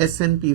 S&P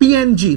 PNG,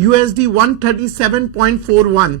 USD 137.41,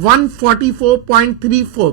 144.34,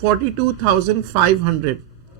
42,500।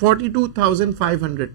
42,500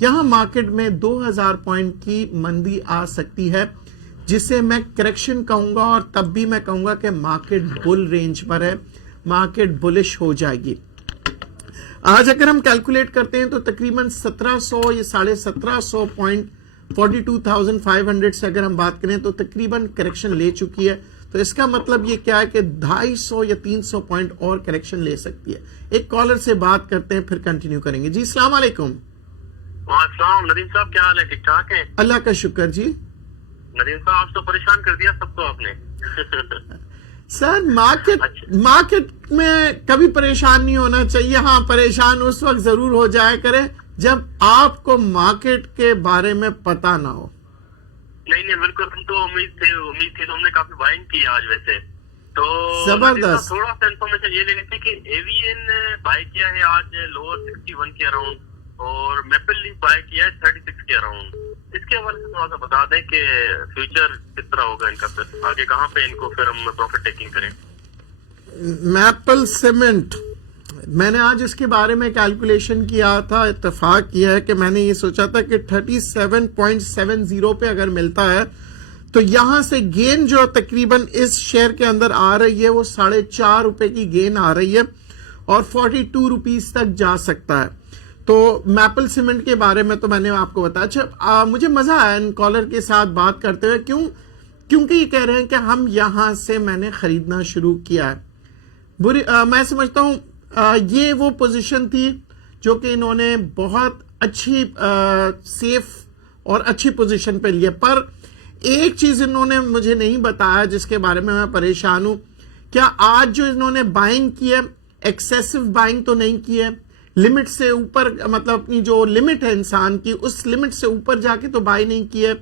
یہاں market میں 2000 point کی مندی آ سکتی ہے جسے میں کریکشن کہوں گا، اور تب بھی میں کہوں گا کہ مارکیٹ بل رینج پر ہے، مارکیٹ بلش ہو جائے گی۔ آج اگر ہم کیلکولیٹ کرتے ہیں تو تقریباً 1700 یا 1750 پوائنٹ 42,500 سے اگر ہم بات کریں تو تقریباً کریکشن لے چکی ہے۔ تو اس کا مطلب یہ کیا ہے کہ 250 یا 300 پوائنٹ اور کریکشن لے سکتی ہے۔ ایک کالر سے بات کرتے ہیں پھر کنٹینیو کریں گے۔ جی السلام علیکم۔ السلام ندیم صاحب، کیا حال ہے؟ ٹھیک ٹھاک ہے؟ اللہ کا شکر۔ جی ندیم صاحب، آپ تو پریشان کر دیا سب کو آپ نے۔ سر مارکیٹ میں کبھی پریشان نہیں ہونا چاہیے، ہاں پریشان اس وقت ضرور ہو جایا کرے جب آپ کو مارکیٹ کے بارے میں پتا نہ ہو۔ نہیں بالکل، ہم تو امید تھی تو ہم نے کافی بائنگ کی آج ویسے تو زبردست۔ تھوڑا سا انفارمیشن یہ لینے تھے کہ اے وی این بائی کیا ہے آج لوور 61 کے اراؤنڈ، اور میپل لیف بائی کیا ہے 36 کے اراؤنڈ۔ اس کے حوالے سے تھوڑا سا بتا دیں کہ فیوچر کس طرح ہوگا ان کا، پھر آگے کہاں پہ ان کو پھر ہم پروفٹ ٹیکنگ کریں۔ میپل سیمنٹ، میں نے آج اس کے بارے میں کیلکولیشن کیا تھا، اتفاق کیا ہے کہ میں نے یہ سوچا تھا کہ 37.70 پہ اگر ملتا ہے تو یہاں سے گین جو تقریباً اس شیئر کے اندر آ رہی ہے وہ 4.5 روپے کی گین آ رہی ہے اور 42 روپیز تک جا سکتا ہے۔ تو میپل سیمنٹ کے بارے میں تو میں نے آپ کو بتایا۔ اچھا، مجھے مزہ آیا ان کالر کے ساتھ بات کرتے ہوئے، کیونکہ یہ کہہ رہے ہیں کہ ہم یہاں سے میں نے خریدنا شروع کیا ہے۔ میں سمجھتا ہوں یہ وہ پوزیشن تھی جو کہ انہوں نے بہت اچھی سیف اور اچھی پوزیشن پہ لیا، پر ایک چیز انہوں نے مجھے نہیں بتایا جس کے بارے میں پریشان ہوں۔ کیا آج جو انہوں نے بائنگ کی ہے، ایکسیسو بائنگ تو نہیں کی ہے، لمٹ سے اوپر، مطلب اپنی جو لمٹ ہے انسان کی اس لمٹ سے اوپر جا کے تو بائی نہیں کی ہے؟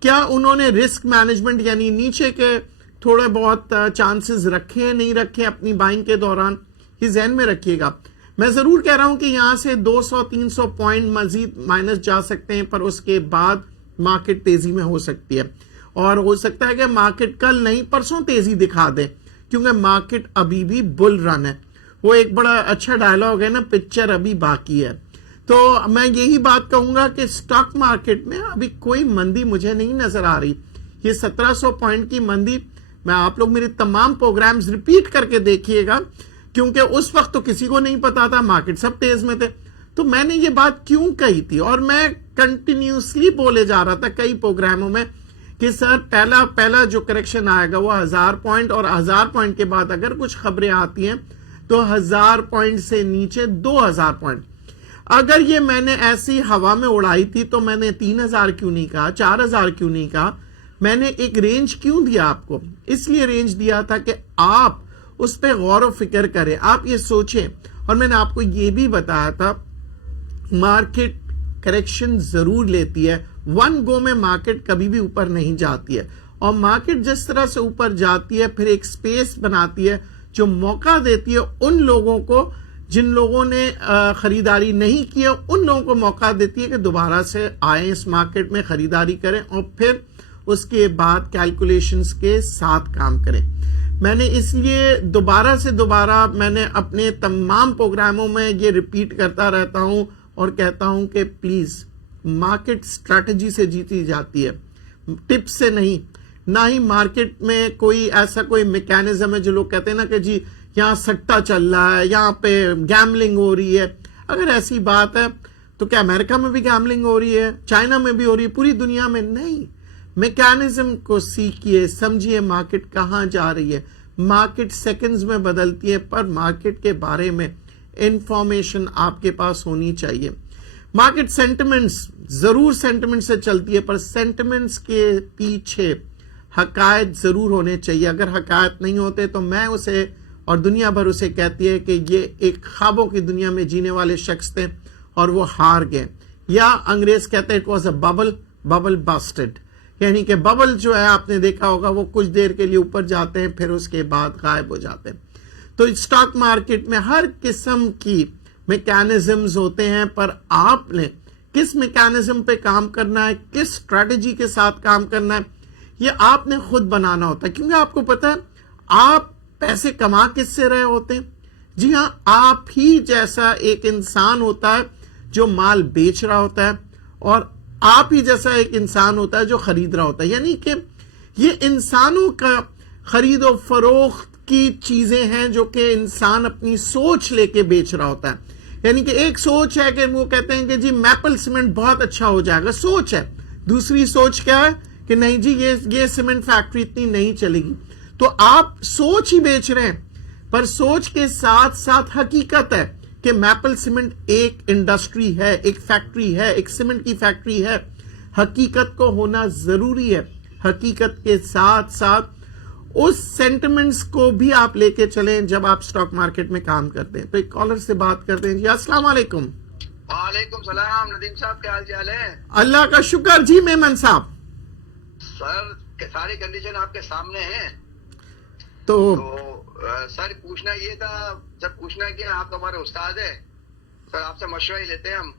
کیا انہوں نے رسک مینجمنٹ یعنی نیچے کے تھوڑے بہت چانسز رکھے نہیں رکھے اپنی بائنگ کے دوران؟ یہ ذہن میں رکھیے گا۔ میں ضرور کہہ رہا ہوں کہ یہاں سے 200-300 پوائنٹ مزید مائنس جا سکتے ہیں، پر اس کے بعد مارکیٹ تیزی میں ہو سکتی ہے، اور ہو سکتا ہے کہ مارکیٹ کل نہیں پرسوں تیزی دکھا دے، کیونکہ مارکیٹ ابھی بھی بل رن ہے۔ وہ ایک بڑا اچھا ڈائلاگ ہے نا، پکچر ابھی باقی ہے۔ تو میں یہی بات کہوں گا کہ سٹاک مارکیٹ میں ابھی کوئی مندی مجھے نہیں نظر آ رہی۔ یہ 1700 پوائنٹ کی مندی، میں آپ لوگ میرے تمام پروگرامز ریپیٹ کر کے دیکھیے گا، کیونکہ اس وقت تو کسی کو نہیں پتا تھا، مارکیٹ سب تیز میں تھے۔ تو میں نے یہ بات کیوں کہی تھی، اور میں کنٹینیوسلی بولے جا رہا تھا کئی پروگراموں میں کہ سر پہلا جو کریکشن آئے گا وہ 1000 پوائنٹ، اور 1000 پوائنٹ کے بعد اگر کچھ خبریں آتی ہیں تو 1000 پوائنٹ سے نیچے 2000 پوائنٹ۔ اگر یہ میں نے ایسی ہوا میں اڑائی تھی تو میں نے 3000 کیوں نہیں کہا، 4000 کیوں نہیں کہا؟ میں نے ایک رینج کیوں دیا آپ کو؟ اس لیے رینج دیا تھا کہ آپ اس پہ غور و فکر کریں، آپ یہ سوچیں۔ اور میں نے آپ کو یہ بھی بتایا تھا مارکیٹ کریکشن ضرور لیتی ہے، ون گو میں مارکیٹ کبھی بھی اوپر نہیں جاتی ہے، اور مارکیٹ جس طرح سے اوپر جاتی ہے پھر ایک سپیس بناتی ہے جو موقع دیتی ہے ان لوگوں کو جن لوگوں نے خریداری نہیں کی ہے، ان لوگوں کو موقع دیتی ہے کہ دوبارہ سے آئیں اس مارکیٹ میں خریداری کریں، اور پھر اس کے بعد کیلکولیشنز کے ساتھ کام کریں۔ میں نے اس لیے دوبارہ میں نے اپنے تمام پروگراموں میں یہ ریپیٹ کرتا رہتا ہوں اور کہتا ہوں کہ پلیز مارکیٹ اسٹریٹجی سے جیتی جاتی ہے، ٹپ سے نہیں۔ نہ ہی مارکیٹ میں کوئی میکینزم ہے جو لوگ کہتے ہیں نا کہ جی یہاں سٹا چل رہا ہے، یہاں پہ گیملنگ ہو رہی ہے۔ اگر ایسی بات ہے تو کیا امریکہ میں بھی گیملنگ ہو رہی ہے، چائنا میں بھی ہو رہی ہے، پوری دنیا میں نہیں؟ میکینزم کو سیکھیے، سمجھیے مارکیٹ کہاں جا رہی ہے۔ مارکیٹ سیکنڈز میں بدلتی ہے، پر مارکیٹ کے بارے میں انفارمیشن آپ کے پاس ہونی چاہیے۔ مارکیٹ سینٹیمنٹس ضرور سینٹیمنٹ سے چلتی ہے، پر سینٹیمنٹس کے پیچھے حقائق ضرور ہونے چاہیے۔ اگر حقائق نہیں ہوتے تو میں اسے اور دنیا بھر اسے کہتی ہے کہ یہ ایک خوابوں کی دنیا میں جینے والے شخص تھے اور وہ ہار گئے، یا انگریز کہتے ہیں اٹ واز اے ببل باسٹڈ، یعنی کہ ببل جو ہے آپ نے دیکھا ہوگا وہ کچھ دیر کے لیے اوپر جاتے ہیں پھر اس کے بعد غائب ہو جاتے ہیں۔ تو اسٹاک مارکیٹ میں ہر قسم کی میکینزمز ہوتے ہیں، پر آپ نے کس میکینزم پہ کام کرنا ہے، کس اسٹریٹجی کے ساتھ کام کرنا ہے، یہ آپ نے خود بنانا ہوتا ہے۔ کیونکہ آپ کو پتا ہے آپ پیسے کما کس سے رہے ہوتے ہیں؟ جی ہاں، آپ ہی جیسا ایک انسان ہوتا ہے جو مال بیچ رہا ہوتا ہے، اور آپ ہی جیسا ایک انسان ہوتا ہے جو خرید رہا ہوتا ہے. یعنی کہ یہ انسانوں کا خرید و فروخت کی چیزیں ہیں جو کہ انسان اپنی سوچ لے کے بیچ رہا ہوتا ہے. یعنی کہ ایک سوچ ہے کہ وہ کہتے ہیں کہ جی میپل سیمنٹ بہت اچھا ہو جائے گا, سوچ ہے. دوسری سوچ کیا ہے کہ نہیں جی یہ سیمنٹ فیکٹری اتنی نہیں چلے گی. تو آپ سوچ ہی بیچ رہے ہیں, پر سوچ کے ساتھ ساتھ حقیقت ہے کہ میپل سیمنٹ ایک انڈسٹری ہے, ایک فیکٹری ہے, ایک سیمنٹ کی فیکٹری ہے. حقیقت کو ہونا ضروری ہے. حقیقت کے ساتھ ساتھ اس سینٹیمنٹس کو بھی آپ لے کے چلیں جب آپ سٹاک مارکیٹ میں کام کرتے ہیں. تو ایک کالر سے بات کرتے ہیں. جی السلام علیکم. وعلیکم السلام. ندیم صاحب کیا حال چال ہے؟ اللہ کا شکر. جی میمن صاحب. سر ساری کنڈیشن آپ کے سامنے ہیں. تو سر پوچھنا یہ تھا, جب پوچھنا ہے کہ آپ ہمارے استاد ہیں سر, آپ سے مشورہ ہی لیتے ہیں ہم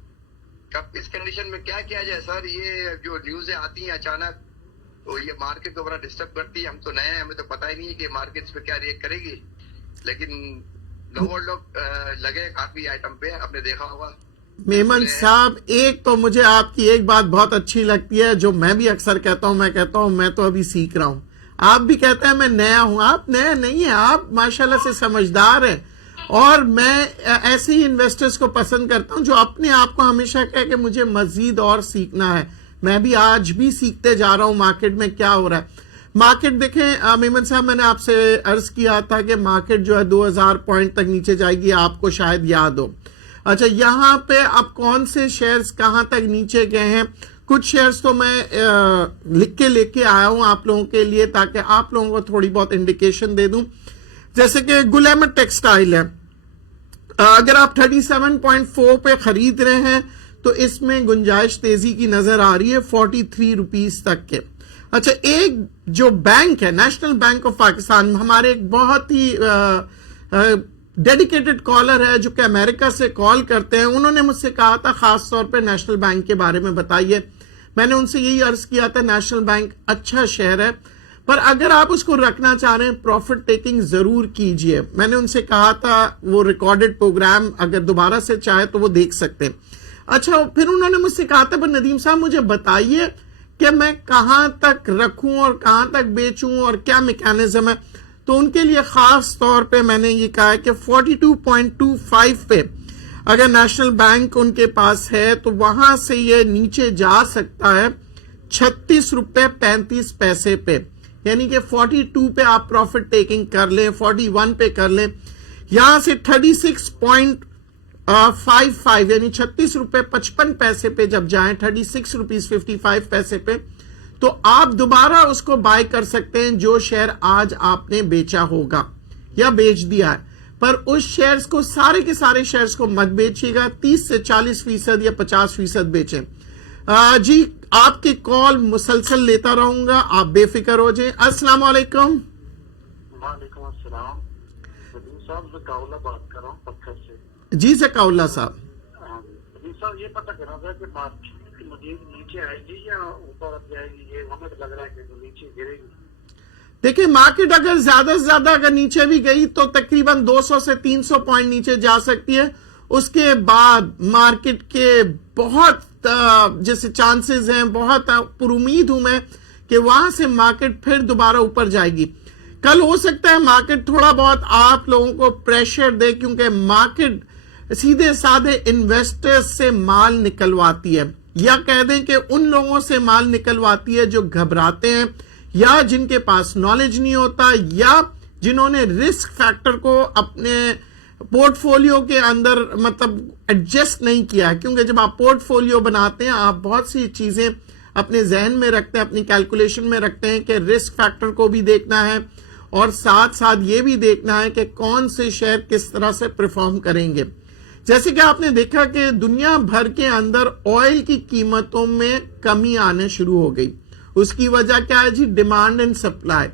کب اس کنڈیشن میں کیا کیا جائے. سر یہ جو نیوزیں آتی ہیں اچانک تو یہ مارکیٹ کو بڑا ڈسٹرب کرتی ہے. ہم تو نئے ہیں, ہمیں تو پتہ ہی نہیں ہے کہ مارکیٹ اس پہ کیا ریئیکٹ کرے گی, لیکن لوگ لگے کافی آئٹم پہ, آپ نے دیکھا ہوگا. میمن صاحب ایک تو مجھے آپ کی ایک بات بہت اچھی لگتی ہے جو میں بھی اکثر کہتا ہوں, میں تو ابھی سیکھ رہا ہوں. آپ بھی کہتے ہیں میں نیا ہوں. آپ نیا نہیں ہیں, آپ ماشاءاللہ سے سمجھدار ہیں. اور میں ایسے ہی انویسٹرز کو پسند کرتا ہوں جو اپنے آپ کو ہمیشہ کہے کہ مجھے مزید اور سیکھنا ہے. میں بھی آج بھی سیکھتے جا رہا ہوں مارکیٹ میں کیا ہو رہا ہے. مارکیٹ دیکھیں میمن صاحب, میں نے آپ سے عرض کیا تھا کہ مارکیٹ جو ہے 2000 پوائنٹ تک نیچے جائے گی, آپ کو شاید یاد ہو. اچھا یہاں پہ اب کون سے شیئرز کہاں تک نیچے گئے ہیں, کچھ شیئرز تو میں لکھ کے لے کے آیا ہوں آپ لوگوں کے لیے تاکہ آپ لوگوں کو تھوڑی بہت انڈیکیشن دے دوں. جیسے کہ گل احمد ٹیکسٹائل ہے, اگر آپ 37.4 پہ خرید رہے ہیں تو اس میں گنجائش تیزی کی نظر آ رہی ہے 43 روپیز تک کے. اچھا ایک جو بینک ہے نیشنل بینک آف پاکستان, ہمارے ایک بہت ہی ڈیڈیکیٹڈ کالر ہے جو کہ امریکہ سے کال کرتے ہیں, انہوں نے مجھ سے کہا تھا خاص طور پہ نیشنل بینک کے بارے میں بتائیے. میں نے ان سے یہی عرض کیا تھا نیشنل بینک اچھا شہر ہے, پر اگر آپ اس کو رکھنا چاہ رہے ہیں پروفٹ ٹیکنگ ضرور کیجئے. میں نے ان سے کہا تھا وہ ریکارڈڈ پروگرام اگر دوبارہ سے چاہے تو وہ دیکھ سکتے ہیں. اچھا پھر انہوں نے مجھ سے کہا تھا پر ندیم صاحب مجھے بتائیے کہ میں کہاں تک رکھوں اور کہاں تک بیچوں اور کیا میکینزم ہے. تو ان کے لیے خاص طور پہ میں نے یہ کہا ہے کہ 42.25 پہ اگر نیشنل بینک ان کے پاس ہے تو وہاں سے یہ نیچے جا سکتا ہے 36 روپے 35 پیسے پہ. یعنی کہ 42 پہ آپ پروفٹ ٹیکنگ کر لیں, 41 پہ کر لیں. یہاں سے 36.55 یعنی 36 روپے 55 پیسے پہ جب جائیں 36 روپیز 55 پیسے پہ تو آپ دوبارہ اس کو بائی کر سکتے ہیں جو شیئر آج آپ نے بیچا ہوگا یا بیچ دیا ہے. پر اس شیئرز کو سارے کے سارے شیئرز کو مت بیچیے گا, 30 سے 40% یا 50% بیچیں. جی آپ کی کال مسلسل لیتا رہوں گا, آپ بے فکر ہو جائیں. السلام علیکم. وعلیکم السلام. ندیم صاحب زکاؤلہ بات کر رہا ہوں پتھر سے. جی زکاؤلہ صاحب. ندیم صاحب یہ پتہ کرنا تھا کہ مارکیٹ مزید نیچے آئے گی یا اوپر جائے گی, یہ ہمیں لگ رہا ہے کہ نیچے گرے گی. دیکھیں مارکیٹ اگر زیادہ سے زیادہ اگر نیچے بھی گئی تو تقریباً 200 سے 300 پوائنٹ نیچے جا سکتی ہے. اس کے بعد مارکیٹ کے بہت جیسے چانسز ہیں, بہت پر امید ہوں میں کہ وہاں سے مارکیٹ پھر دوبارہ اوپر جائے گی. کل ہو سکتا ہے مارکیٹ تھوڑا بہت آپ لوگوں کو پریشر دے کیونکہ مارکیٹ سیدھے سادھے انویسٹرز سے مال نکلواتی ہے, یا کہہ دیں کہ ان لوگوں سے مال نکلواتی ہے جو گھبراتے ہیں یا جن کے پاس نالج نہیں ہوتا یا جنہوں نے رسک فیکٹر کو اپنے پورٹ فولیو کے اندر مطلب ایڈجسٹ نہیں کیا ہے. کیونکہ جب آپ پورٹ فولیو بناتے ہیں آپ بہت سی چیزیں اپنے ذہن میں رکھتے ہیں, اپنی کیلکولیشن میں رکھتے ہیں کہ رسک فیکٹر کو بھی دیکھنا ہے اور ساتھ ساتھ یہ بھی دیکھنا ہے کہ کون سے شیئر کس طرح سے پرفارم کریں گے. جیسے کہ آپ نے دیکھا کہ دنیا بھر کے اندر آئل کی قیمتوں میں کمی آنے شروع ہو گئی. اس کی وجہ کیا ہے جی؟ Demand and supply.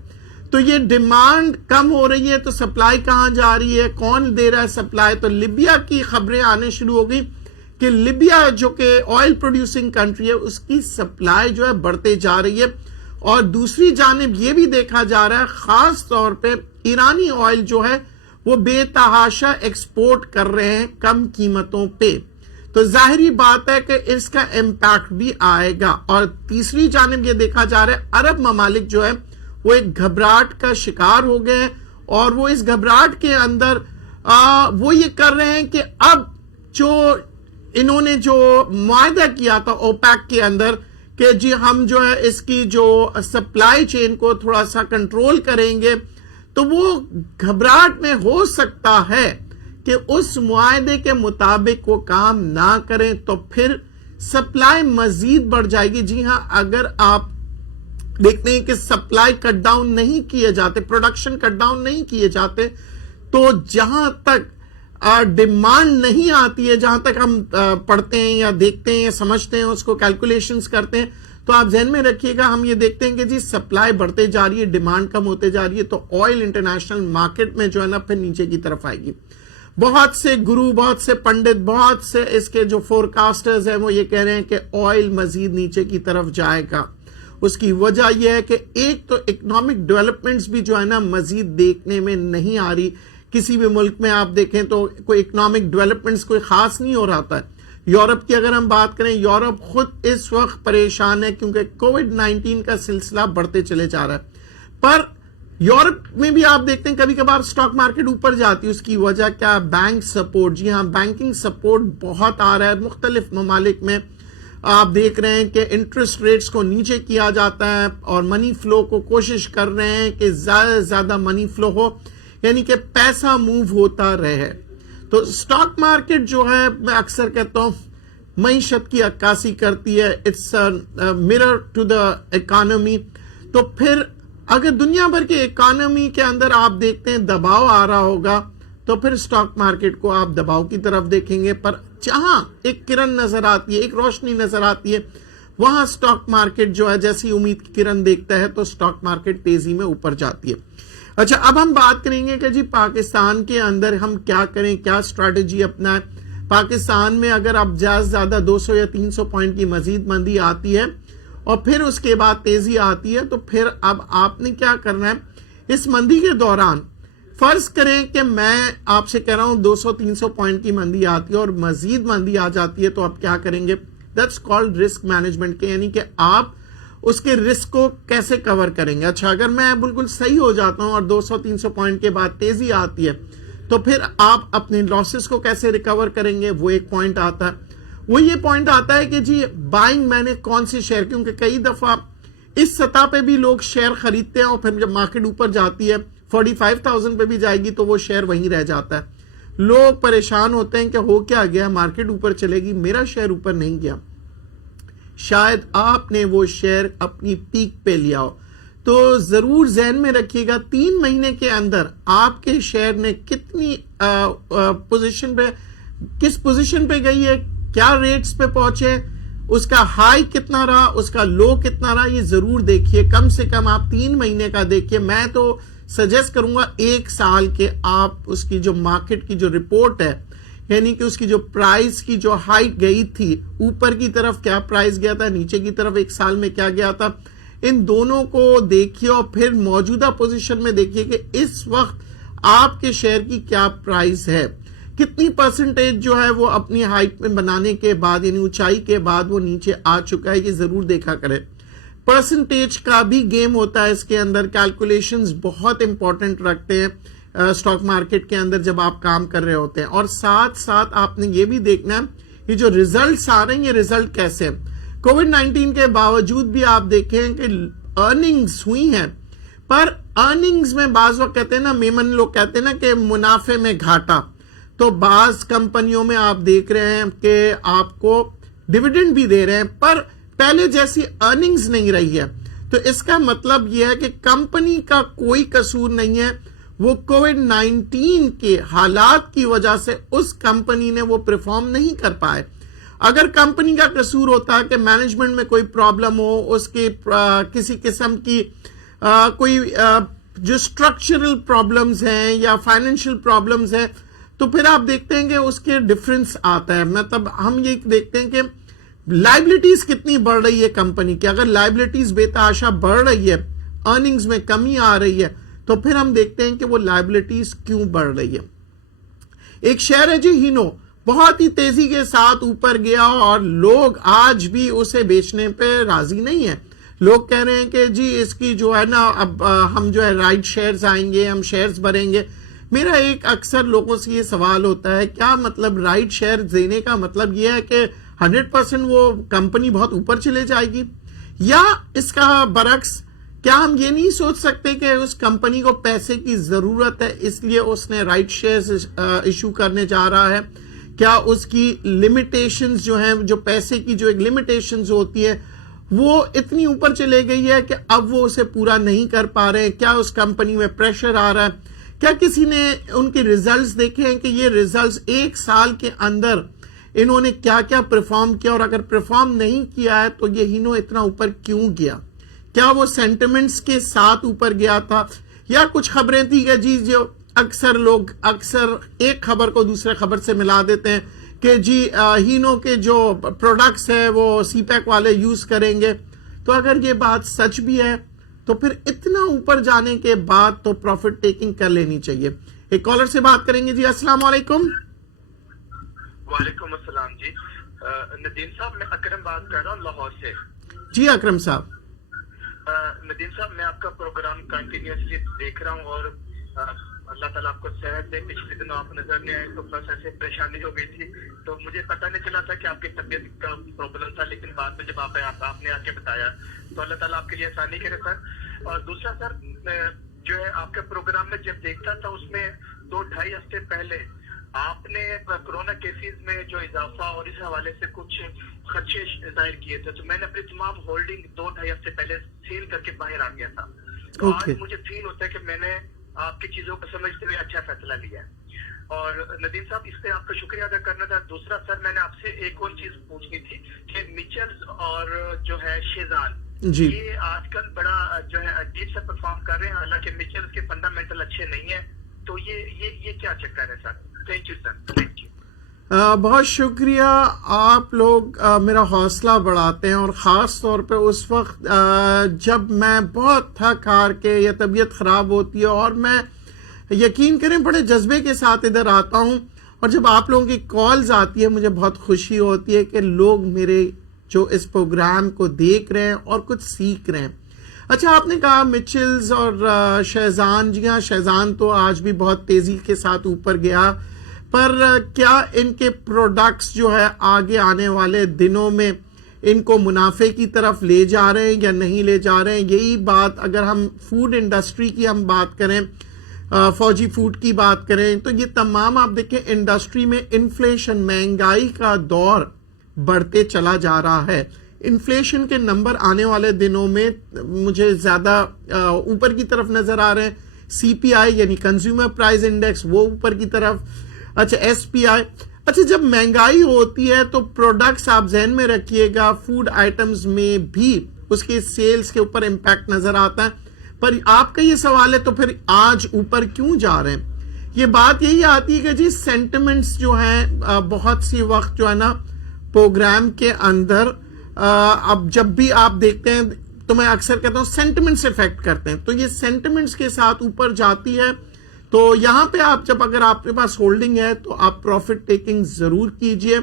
تو یہ ڈیمانڈ کم ہو رہی ہے تو سپلائی کہاں جا رہی ہے, کون دے رہا ہے سپلائی؟ تو لیبیا کی خبریں آنے شروع ہو گئی کہ لیبیا جو کہ آئل پروڈیوسنگ کنٹری ہے اس کی سپلائی جو ہے بڑھتے جا رہی ہے. اور دوسری جانب یہ بھی دیکھا جا رہا ہے خاص طور پہ ایرانی آئل جو ہے وہ بے تحاشا ایکسپورٹ کر رہے ہیں کم قیمتوں پہ. تو ظاہری بات ہے کہ اس کا امپیکٹ بھی آئے گا. اور تیسری جانب یہ دیکھا جا رہا ہے عرب ممالک جو ہے وہ ایک گھبراہٹ کا شکار ہو گئے ہیں, اور وہ اس گھبراہٹ کے اندر وہ یہ کر رہے ہیں کہ اب جو انہوں نے جو معاہدہ کیا تھا اوپیک کے اندر کہ جی ہم جو ہے اس کی جو سپلائی چین کو تھوڑا سا کنٹرول کریں گے, تو وہ گھبراہٹ میں ہو سکتا ہے کہ اس معاہدے کے مطابق وہ کام نہ کریں تو پھر سپلائی مزید بڑھ جائے گی. جی ہاں, اگر آپ دیکھتے ہیں کہ سپلائی کٹ ڈاؤن نہیں کیے جاتے, پروڈکشن کٹ ڈاؤن نہیں کیے جاتے, تو جہاں تک ڈیمانڈ نہیں آتی ہے, جہاں تک ہم پڑھتے ہیں یا دیکھتے ہیں یا سمجھتے ہیں, اس کو کیلکولیشنز کرتے ہیں, تو آپ ذہن میں رکھیے گا ہم یہ دیکھتے ہیں کہ جی سپلائی بڑھتے جا رہی ہے, ڈیمانڈ کم ہوتے جا رہی ہے, تو آئل انٹرنیشنل مارکیٹ میں جو ہے نا پھر نیچے کی طرف آئے گی. بہت سے گرو, بہت سے پنڈت, بہت سے اس کے جو فورکاسٹرز ہیں وہ یہ کہہ رہے ہیں کہ آئل مزید نیچے کی طرف جائے گا. اس کی وجہ یہ ہے کہ ایک تو اکنامک ڈیولپمنٹس بھی جو ہے نا مزید دیکھنے میں نہیں آ رہی. کسی بھی ملک میں آپ دیکھیں تو کوئی اکنامک ڈیولپمنٹس کوئی خاص نہیں ہو رہا تھا. یورپ کی اگر ہم بات کریں, یورپ خود اس وقت پریشان ہے کیونکہ کووڈ-19 کا سلسلہ بڑھتے چلے جا رہا ہے. پر یورپ میں بھی آپ دیکھتے ہیں کبھی کبھار سٹاک مارکیٹ اوپر جاتی ہے. اس کی وجہ کیا؟ Bank support. جی ہاں, بینکنگ سپورٹ بہت آ رہا ہے مختلف ممالک میں. آپ دیکھ رہے ہیں کہ انٹرسٹ ریٹس کو نیچے کیا جاتا ہے اور منی فلو کو کوشش کر رہے ہیں کہ زیادہ سے زیادہ منی فلو ہو, یعنی کہ پیسہ موو ہوتا رہے. تو سٹاک مارکیٹ جو ہے میں اکثر کہتا ہوں معیشت کی عکاسی کرتی ہے, it's mirror to the economy. تو پھر اگر دنیا بھر کے اکانومی کے اندر آپ دیکھتے ہیں دباؤ آ رہا ہوگا تو پھر سٹاک مارکیٹ کو آپ دباؤ کی طرف دیکھیں گے. پر جہاں ایک کرن نظر آتی ہے, ایک روشنی نظر آتی ہے, وہاں سٹاک مارکیٹ جو ہے جیسی امید کی کرن دیکھتا ہے تو سٹاک مارکیٹ تیزی میں اوپر جاتی ہے. اچھا, اب ہم بات کریں گے کہ جی پاکستان کے اندر ہم کیا کریں, کیا اسٹریٹجی اپنائیں. پاکستان میں اگر اب زیادہ 200 یا 300 پوائنٹ کی مزید مندی آتی ہے اور پھر اس کے بعد تیزی آتی ہے, تو پھر اب آپ نے کیا کرنا ہے اس مندی کے دوران. فرض کریں کہ میں آپ سے کہہ رہا ہوں 200-300 پوائنٹ کی مندی آتی ہے اور مزید مندی آ جاتی ہے, تو آپ کیا کریں گے؟ دیٹس کالڈ رسک مینجمنٹ کے, یعنی کہ آپ اس کے رسک کو کیسے کور کریں گے. اچھا, اگر میں بالکل صحیح ہو جاتا ہوں اور 200-300 پوائنٹ کے بعد تیزی آتی ہے تو پھر آپ اپنے لاسز کو کیسے ریکور کریں گے؟ وہ ایک پوائنٹ آتا ہے. وہ یہ پوائنٹ آتا ہے کہ جی بائنگ میں نے کون سے شیئر, کیونکہ کئی دفعہ اس سطح پہ بھی لوگ شیئر خریدتے ہیں اور پھر جب مارکیٹ اوپر جاتی ہے 45,000 پہ بھی جائے گی تو وہ شیئر وہیں رہ جاتا ہے. لوگ پریشان ہوتے ہیں کہ ہو کیا گیا, مارکیٹ اوپر چلے گی, میرا شیئر اوپر نہیں گیا. شاید آپ نے وہ شیئر اپنی پیک پہ لیا ہو, تو ضرور ذہن میں رکھیے گا 3 مہینے کے اندر آپ کے شیئر نے کتنی پوزیشن پہ, کس پوزیشن پہ گئی ہے, کیا ریٹس پہ پہنچے, اس کا ہائی کتنا رہا, اس کا لو کتنا رہا, یہ ضرور دیکھیے. کم سے کم آپ 3 مہینے کا دیکھیے. میں تو سجیسٹ کروں گا 1 سال کے آپ اس کی جو مارکیٹ کی جو رپورٹ ہے, یعنی کہ اس کی جو پرائز کی جو ہائٹ گئی تھی, اوپر کی طرف کیا پرائز گیا تھا, نیچے کی طرف 1 سال میں کیا گیا تھا, ان دونوں کو دیکھیے اور پھر موجودہ پوزیشن میں دیکھیے کہ اس وقت آپ کے شیئر کی کیا پرائز ہے, کتنی پرسنٹیج جو ہے وہ اپنی ہائٹ میں بنانے کے بعد یعنی اونچائی کے بعد وہ نیچے آ چکا ہے. یہ ضرور دیکھا کرے. پرسنٹیج کا بھی گیم ہوتا ہے اس کے اندر, کیلکولیشنز بہت امپورٹنٹ رکھتے ہیں سٹاک مارکیٹ کے اندر جب آپ کام کر رہے ہوتے ہیں. اور ساتھ ساتھ آپ نے یہ بھی دیکھنا ہے یہ جو ریزلٹس آ رہے ہیں یہ ریزلٹ کیسے ہیں. کووڈ-19 کے باوجود بھی آپ دیکھیں کہ ارننگز ہوئی ہیں, پر ارننگز میں بعض وقت کہتے ہیں نا, میمن لوگ کہتے ہیں نا کہ منافع میں گھاٹا. تو بعض کمپنیوں میں آپ دیکھ رہے ہیں کہ آپ کو ڈیویڈنڈ بھی دے رہے ہیں پر پہلے جیسی ارننگز نہیں رہی ہے. تو اس کا مطلب یہ ہے کہ کمپنی کا کوئی قصور نہیں ہے, وہ کووڈ-19 کے حالات کی وجہ سے اس کمپنی نے وہ پرفارم نہیں کر پائے. اگر کمپنی کا قصور ہوتا کہ مینجمنٹ میں کوئی پرابلم ہو, اس کی کسی قسم کی کوئی جو اسٹرکچرل پرابلمز ہیں یا فائنینشیل پرابلمز ہیں, تو پھر آپ دیکھتے ہیں کہ اس کے ڈفرنس آتا ہے. مطلب ہم یہ دیکھتے ہیں کہ لائبلٹیز کتنی بڑھ رہی ہے کمپنی کی. اگر لائبلٹیز بے تحاشا بڑھ رہی ہے, ارننگز میں کمی آ رہی ہے, تو پھر ہم دیکھتے ہیں کہ وہ لائبلٹیز کیوں بڑھ رہی ہے. ایک شیئر ہے جی ہینو, بہت ہی تیزی کے ساتھ اوپر گیا اور لوگ آج بھی اسے بیچنے پہ راضی نہیں ہیں. لوگ کہہ رہے ہیں کہ جی اس کی جو ہے نا اب ہم جو ہے رائٹ شیئرز آئیں گے, ہم شیئرز بھریں گے. میرا ایک اکثر لوگوں سے یہ سوال ہوتا ہے, کیا مطلب رائٹ شیئر دینے کا مطلب یہ ہے کہ 100% وہ کمپنی بہت اوپر چلے جائے گی, یا اس کا برعکس کیا ہم یہ نہیں سوچ سکتے کہ اس کمپنی کو پیسے کی ضرورت ہے اس لیے اس نے رائٹ شیئرز ایشو کرنے جا رہا ہے؟ کیا اس کی لمیٹیشنز جو ہیں, جو پیسے کی جو ایک لمیٹیشنز ہوتی ہے وہ اتنی اوپر چلے گئی ہے کہ اب وہ اسے پورا نہیں کر پا رہے؟ کیا اس کمپنی میں پریشر آ رہا ہے؟ کیا کسی نے ان کے ریزلٹس دیکھے ہیں کہ یہ ریزلٹس ایک سال کے اندر انہوں نے کیا کیا پرفارم کیا, اور اگر پرفارم نہیں کیا ہے تو یہ ہینو اتنا اوپر کیوں گیا؟ کیا وہ سینٹیمنٹس کے ساتھ اوپر گیا تھا, یا کچھ خبریں تھی کہ جی جو لوگ اکثر ایک خبر کو دوسرے خبر سے ملا دیتے ہیں کہ جی ہینو کے جو پروڈکٹس ہے وہ سی پیک والے یوز کریں گے. تو اگر یہ بات سچ بھی ہے تو پھر اتنا اوپر جانے کے بعد تو پروفٹ ٹیکنگ کر لینی چاہیے. ایک کالر سے بات کریں گے. جی السلام علیکم. وعلیکم السلام. جی ندیم صاحب, میں اکرم بات کر رہا ہوں لاہور سے. جی اکرم صاحب. ندیم صاحب, میں آپ کا پروگرام کنٹینیوسلی دیکھ رہا ہوں اور اللہ تعالیٰ آپ کو صحت دے. پچھلے دنوں آپ نظر نہیں آئے تو بس ایسے پریشانی ہو گئی تھی, تو مجھے پتہ نہیں چلا تھا کہ آپ کی طبیعت کا پرابلم تھا, لیکن بعد میں جب آپ نے آ کے بتایا تو اللہ تعالیٰ آپ کے لیے آسانی کرے سر. اور دوسرا سر, جو ہے آپ کے پروگرام میں جب دیکھتا تھا اس میں 2-2.5 ہفتے پہلے آپ نے کورونا کیسز میں جو اضافہ اور اس حوالے سے کچھ خدشے ظاہر کیے تھے, تو میں نے اپنی تمام ہولڈنگ 2-2.5 ہفتے پہلے سیل کر کے باہر آ گیا تھا. تو آج مجھے فیل ہوتا ہے کہ میں نے آپ کی چیزوں کو سمجھتے ہوئے اچھا فیصلہ لیا ہے. اور ندیم صاحب, اس پہ آپ کا شکریہ ادا کرنا تھا. دوسرا سر, میں نے آپ سے ایک اور چیز پوچھنی تھی کہ میچلز اور جو ہے شیزان, جی یہ آج کل بڑا جو ہے عجیب سے پرفارم کر رہے ہیں, حالانکہ میچلز کے فنڈامنٹل اچھے نہیں ہیں. تو یہ کیا چکر ہے sir? Thank you sir. Thank you. بہت شکریہ. آپ لوگ میرا حوصلہ بڑھاتے ہیں, اور خاص طور پہ اس وقت جب میں بہت تھک ہار کے یا طبیعت خراب ہوتی ہے, اور میں یقین کریں بڑے جذبے کے ساتھ ادھر آتا ہوں, اور جب آپ لوگوں کی کالز آتی ہے مجھے بہت خوشی ہوتی ہے کہ لوگ میرے جو اس پروگرام کو دیکھ رہے ہیں اور کچھ سیکھ رہے ہیں. اچھا, آپ نے کہا مچلز اور شیزان. جی ہاں, شیزان تو آج بھی بہت تیزی کے ساتھ اوپر گیا, پر کیا ان کے پروڈکٹس جو ہے آگے آنے والے دنوں میں ان کو منافع کی طرف لے جا رہے ہیں یا نہیں لے جا رہے ہیں؟ یہی بات اگر ہم فوڈ انڈسٹری کی ہم بات کریں, فوجی فوڈ کی بات کریں, تو یہ تمام آپ دیکھیں انڈسٹری میں انفلیشن, مہنگائی کا دور بڑھتے چلا جا رہا ہے. انفلیشن کے نمبر آنے والے دنوں میں مجھے زیادہ اوپر کی طرف نظر آ رہے ہیں. سی پی آئی یعنی کنزیومر پرائز انڈیکس وہ اوپر کی طرف. اچھا, ایس پی آئی. اچھا, جب مہنگائی ہوتی ہے تو پروڈکٹس آپ ذہن میں رکھیے گا, فوڈ آئٹمز میں بھی اس کے سیلز کے اوپر امپیکٹ نظر آتا ہے. پر آپ کا یہ سوال ہے تو پھر آج اوپر کیوں جا رہے ہیں؟ یہ بات یہی آتی ہے کہ جی سینٹیمنٹس جو ہیں بہت سی وقت جو ہے نا پروگرام کے اندر اب جب بھی آپ دیکھتے ہیں تو میں اکثر کہتا ہوں سینٹیمنٹس افیکٹ کرتے ہیں, تو یہ سینٹیمنٹس کے ساتھ اوپر جاتی ہے. تو یہاں پہ آپ جب اگر آپ کے پاس ہولڈنگ ہے تو آپ پروفٹ ٹیکنگ ضرور کیجئے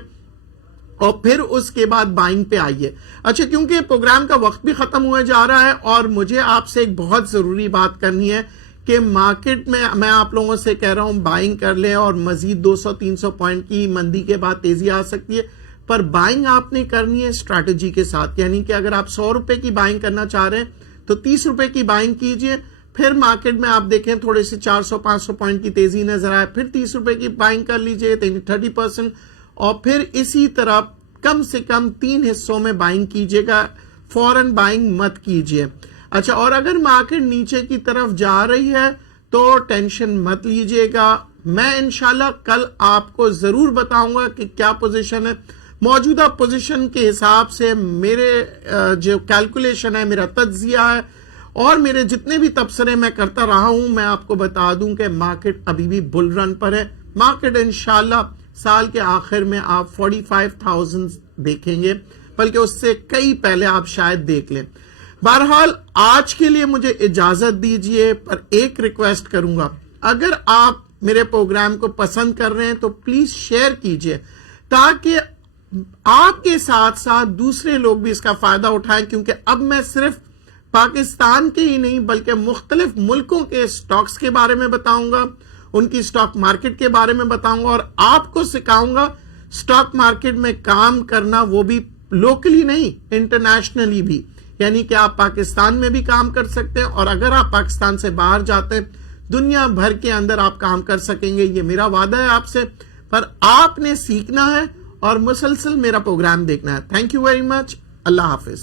اور پھر اس کے بعد بائنگ پہ آئیے. اچھا, کیونکہ پروگرام کا وقت بھی ختم ہوئے جا رہا ہے اور مجھے آپ سے ایک بہت ضروری بات کرنی ہے کہ مارکیٹ میں آپ لوگوں سے کہہ رہا ہوں بائنگ کر لیں, اور مزید 200-300 پوائنٹ کی مندی کے بعد تیزی آ سکتی ہے, پر بائنگ آپ نے کرنی ہے اسٹریٹجی کے ساتھ. یعنی کہ اگر آپ 100 روپے کی بائنگ کرنا چاہ رہے ہیں تو 30 روپے کی بائنگ کیجئے, پھر مارکیٹ میں آپ دیکھیں تھوڑے سے 400-500 پوائنٹ کی تیزی نظر آئے, پھر 30 روپے کی بائنگ کر لیجئے 30%, اور پھر اسی طرح کم سے کم 3 حصوں میں بائنگ کیجئے گا, فوراً بائنگ مت کیجئے. اچھا, اور اگر مارکیٹ نیچے کی طرف جا رہی ہے تو ٹینشن مت لیجئے گا. میں انشاءاللہ کل آپ کو ضرور بتاؤں گا کہ کیا پوزیشن ہے. موجودہ پوزیشن کے حساب سے میرے جو کیلکولیشن ہے, میرا تجزیہ ہے, اور میرے جتنے بھی تبصرے میں کرتا رہا ہوں, میں آپ کو بتا دوں کہ مارکیٹ ابھی بھی بل رن پر ہے. مارکیٹ انشاءاللہ سال کے آخر میں آپ 45,000 دیکھیں گے, بلکہ اس سے کئی پہلے آپ شاید دیکھ لیں. بہرحال آج کے لیے مجھے اجازت دیجئے, پر ایک ریکویسٹ کروں گا, اگر آپ میرے پروگرام کو پسند کر رہے ہیں تو پلیز شیئر کیجئے. تاکہ آپ کے ساتھ ساتھ دوسرے لوگ بھی اس کا فائدہ اٹھائیں، کیونکہ اب میں صرف پاکستان کے ہی نہیں بلکہ مختلف ملکوں کے سٹاکس کے بارے میں بتاؤں گا، ان کی سٹاک مارکیٹ کے بارے میں بتاؤں گا، اور آپ کو سکھاؤں گا سٹاک مارکیٹ میں کام کرنا، وہ بھی لوکلی نہیں انٹرنیشنلی بھی، یعنی کہ آپ پاکستان میں بھی کام کر سکتے ہیں، اور اگر آپ پاکستان سے باہر جاتے ہیں دنیا بھر کے اندر آپ کام کر سکیں گے۔ یہ میرا وعدہ ہے آپ سے، پر آپ نے سیکھنا ہے اور مسلسل میرا پروگرام دیکھنا ہے۔ تھینک یو ویری مچ، اللہ حافظ۔